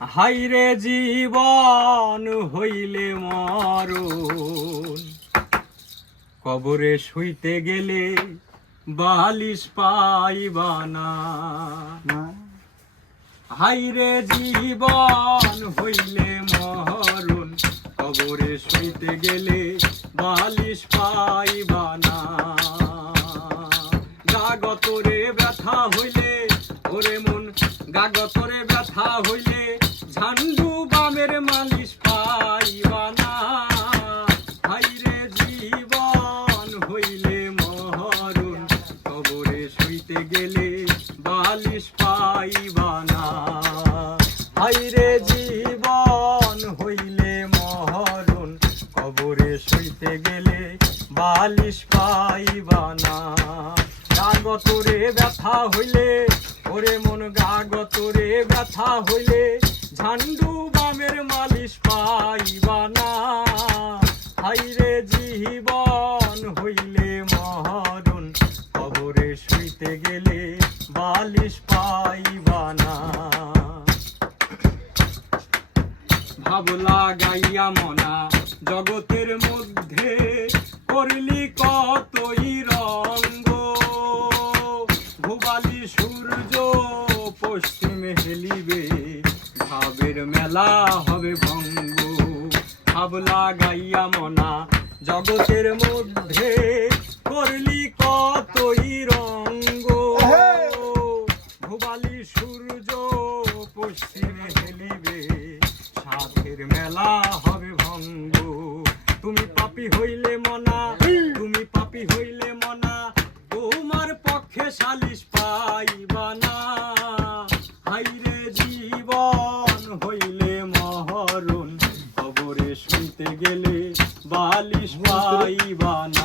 হাইরে জীবন হইলে মরণ, কবরে শুইতে গেলে বালিশ পাইবা না। হাইরে জীবন হইলে মরণ, কবরে শুইতে গেলে বালিশ পাইবা না। গাগতরে ব্যথা হইলে ওরে মন, গাগতরে ব্যথা হইলে ঝান্ডু বামের মালিশ পাইবা না। হাইরে জীবন হইলে মরণ, কবরে শুইতে গেলে বালিশ পাইবা না। হাইরে জীবন হইলে মরণ, কবরে শুইতে গেলে বালিশ পাইবা না। গাগতরে ব্যথা হইলে ওরে মন, গাগতরে ব্যথা হইলে ঝান্ডু বামের মালিশ পাইবা না। হাইরে জীবন হইলে মরণ, কবরে শুইতে গেলে বালিশ পাইবা না। ভাব লাগাইয়া মনা জগতের মধ্যে করলি কতই রঙ্গ, ভুবালি সূর্য পশ্চিমে হেলিবে, ভাবের মেলা হবে ভঙ্গ। ভাব লাগাইয়া মনা জগতের মধ্যে করলি কতই রঙ্গ, ভুবালি সূর্য পশ্চিমে হেলিবে, সাধের মেলা হবে ভঙ্গ। তুমি পাপী হইলে মনা, তুমি পাপী হইলে মনা, তোমার পক্ষে সালিশ পাইবা না। হাইরে জীবন হইলে মরণ, কবরে শুইতে গেলে বালিশ পাইবা না।